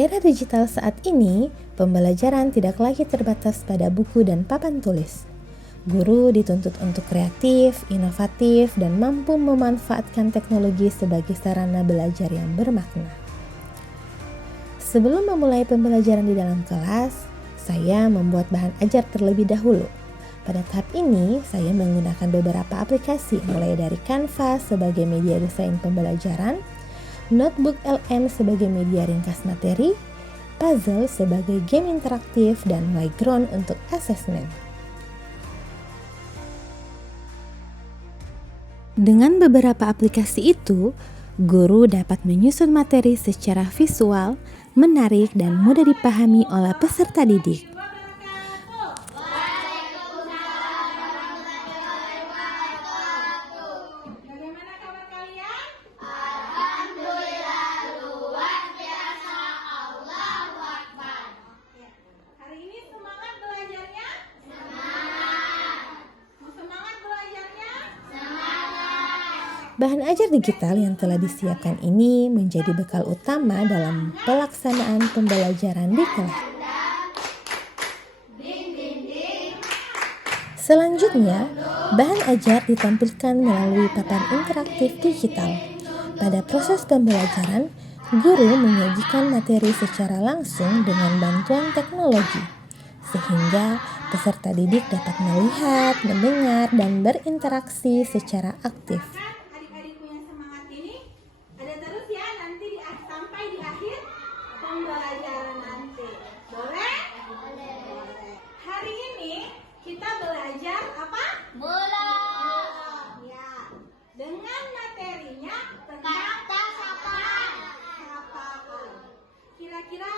era digital saat ini, pembelajaran tidak lagi terbatas pada buku dan papan tulis. Guru dituntut untuk kreatif, inovatif, dan mampu memanfaatkan teknologi sebagai sarana belajar yang bermakna. Sebelum memulai pembelajaran di dalam kelas, saya membuat bahan ajar terlebih dahulu. Pada tahap ini, saya menggunakan beberapa aplikasi mulai dari Canva sebagai media desain pembelajaran, Notebook LM sebagai media ringkas materi, Puzzle sebagai game interaktif, dan Playground untuk asesmen. Dengan beberapa aplikasi itu, guru dapat menyusun materi secara visual, menarik, dan mudah dipahami oleh peserta didik. Bahan ajar digital yang telah disiapkan ini menjadi bekal utama dalam pelaksanaan pembelajaran di kelas. Selanjutnya, bahan ajar ditampilkan melalui papan interaktif digital. Pada proses pembelajaran, guru menyajikan materi secara langsung dengan bantuan teknologi, sehingga peserta didik dapat melihat, mendengar, dan berinteraksi secara aktif. Pembelajaran nanti. Boleh? Hari ini kita belajar apa? Bola. Ya. Dengan materinya tentang Kata sapaan. sapaan. Kira-kira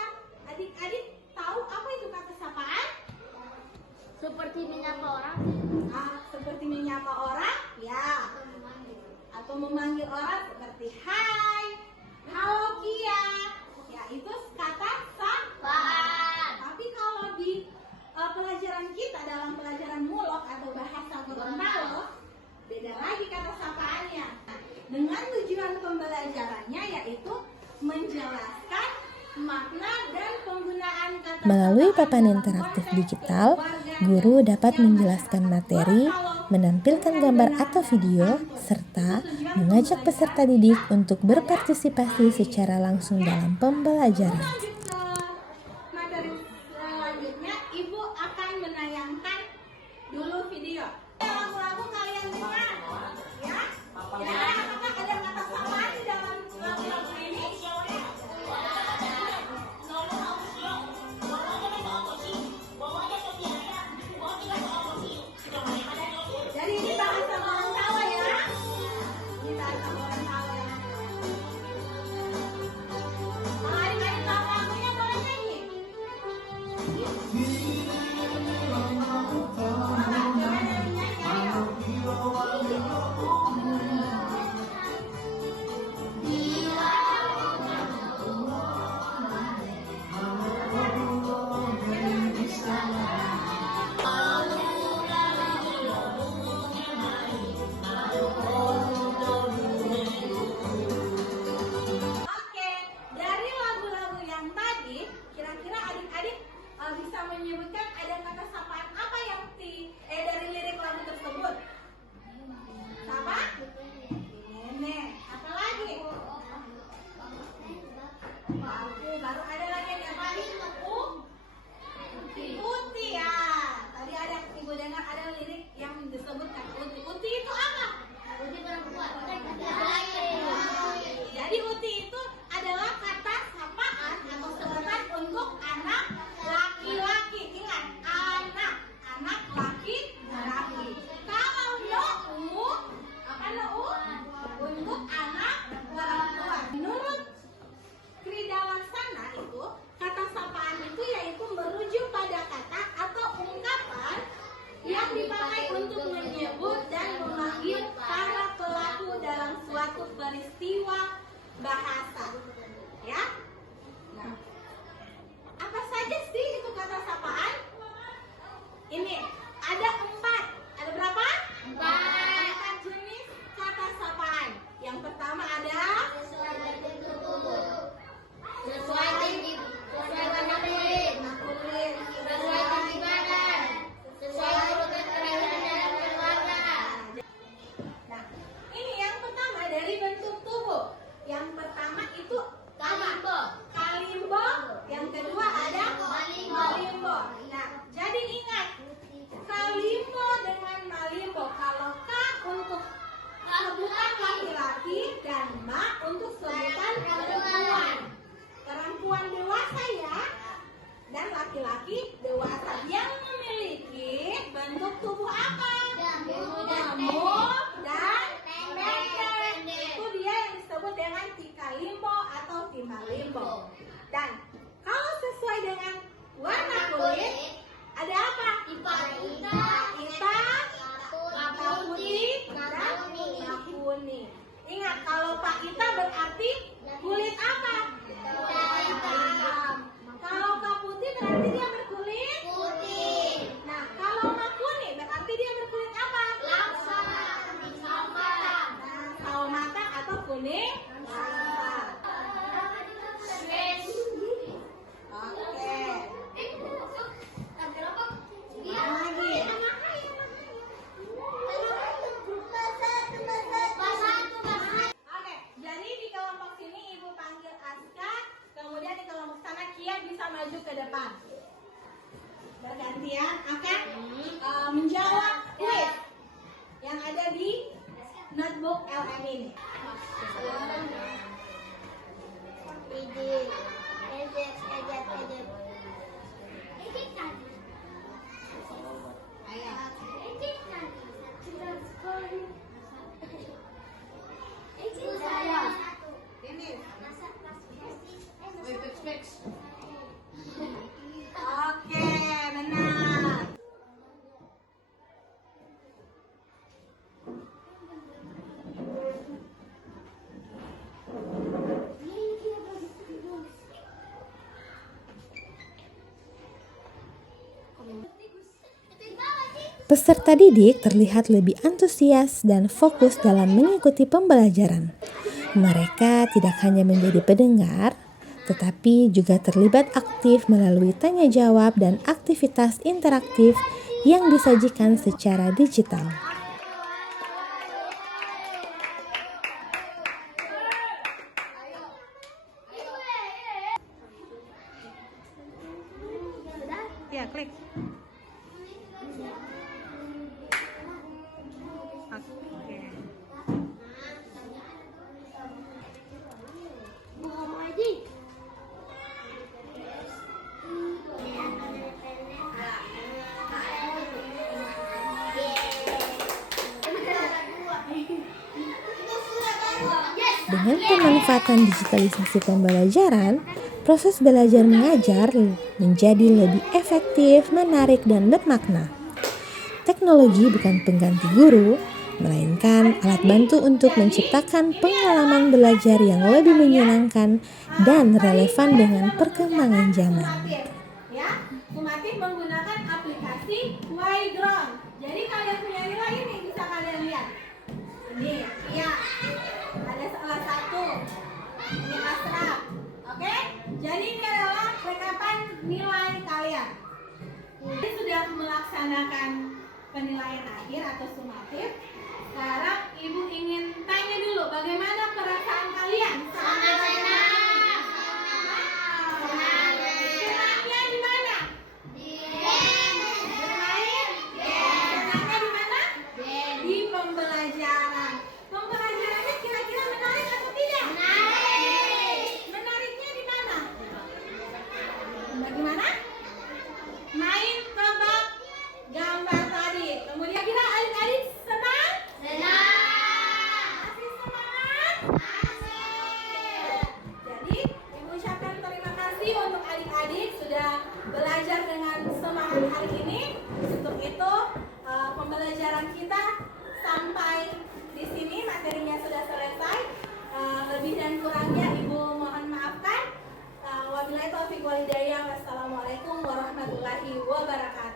adik-adik tahu apa itu kata sapaan? Seperti menyapa orang. Seperti menyapa orang? Ya. Atau memanggil orang seperti hai, halo Kia. Ya, itu kata sapaan. Tapi kalau di pelajaran kita dalam pelajaran mulok atau bahasa Gorontalo, beda lagi kata sapaannya. Dengan tujuan pembelajarannya yaitu menjelaskan makna dan penggunaan kata. Melalui papan interaktif digital, guru dapat menjelaskan materi, menampilkan gambar atau video, serta mengajak peserta didik untuk berpartisipasi secara langsung dalam pembelajaran. Materi selanjutnya, Ibu akan menayangkan dulu video. Lagu-lagu kalian dengar, ya? Ya, apakah ada kata sapaan di dalam lagu-lagu ini? Jadi ini bahasa Gorontalo ya. Ini bahasa Gorontalo ya. Kalau adik-adik tahu lagunya boleh nyanyi. Oke, dari lagu-lagu yang tadi, kira-kira adik-adik bisa menyebutkan ada kata sapaan apa yang dari lirik lagu tersebut? Apa? Nenek. Apa lagi? Aku. Baru ada lagi yang apa? Uti ya. Tadi ada ibu dengar ada lirik yang disebutkan Uti. Uti itu apa? Uji perempuan. Jadi uti itu adalah kata sapaan atau sebutan untuk anak laki-laki. Ingat, anak laki-laki. Kalau no, apa no? Untuk anak perempuan. Menurut Krida Laksana itu, kata sapaan itu yaitu merujuk pada kata atau ungkapan yang dipakai untuk menyebut dan memanggil para pelaku dalam suatu peristiwa bahasa. Ya? Nah, apa saja sih itu kata sapaan? Ini ada 4. Ada berapa? 4 jenis kata sapaan. Yang pertama ada Sesuai dengan menjawab kuis yang ada di notebook LM ini. Oke, benar. Peserta didik terlihat lebih antusias dan fokus dalam mengikuti pembelajaran. Mereka tidak hanya menjadi pendengar, tetapi juga terlibat aktif melalui tanya jawab dan aktivitas interaktif yang disajikan secara digital. Ya, klik. Oke. Dengan pemanfaatan digitalisasi pembelajaran, proses belajar mengajar menjadi lebih efektif, menarik, dan bermakna. Teknologi bukan pengganti guru, melainkan alat bantu untuk menciptakan pengalaman belajar yang lebih menyenangkan dan relevan dengan perkembangan zaman. Ya, Sumatif menggunakan aplikasi Playground. Jadi kalian punya nilai ini bisa kalian lihat. Ini, ya, ada salah satu. Ini Asraf. Oke? Jadi ini adalah rekapan nilai kalian. Ini sudah melaksanakan penilaian akhir atau sumatif. Sekarang ibu ingin tanya dulu bagaimana perasaan kalian saat senangnya di mana? Bermain? Senangnya di mana? Di pembelajaran. Pembelajarannya kira-kira menarik atau tidak? Menariknya di mana? Bagaimana? Main tebak gambar tadi. Kemudian kira adik-adik senang? Masih semangat? Jadi ibu ucapkan terima kasih untuk adik-adik sudah belajar dengan semangat hari ini. Untuk itu pembelajaran kita sampai di sini, materinya sudah selesai. Lebih dan kurangnya ibu mohon maafkan. Wabillahi taufiq wal hidayah. Wassalamualaikum warahmatullahi wabarakatuh.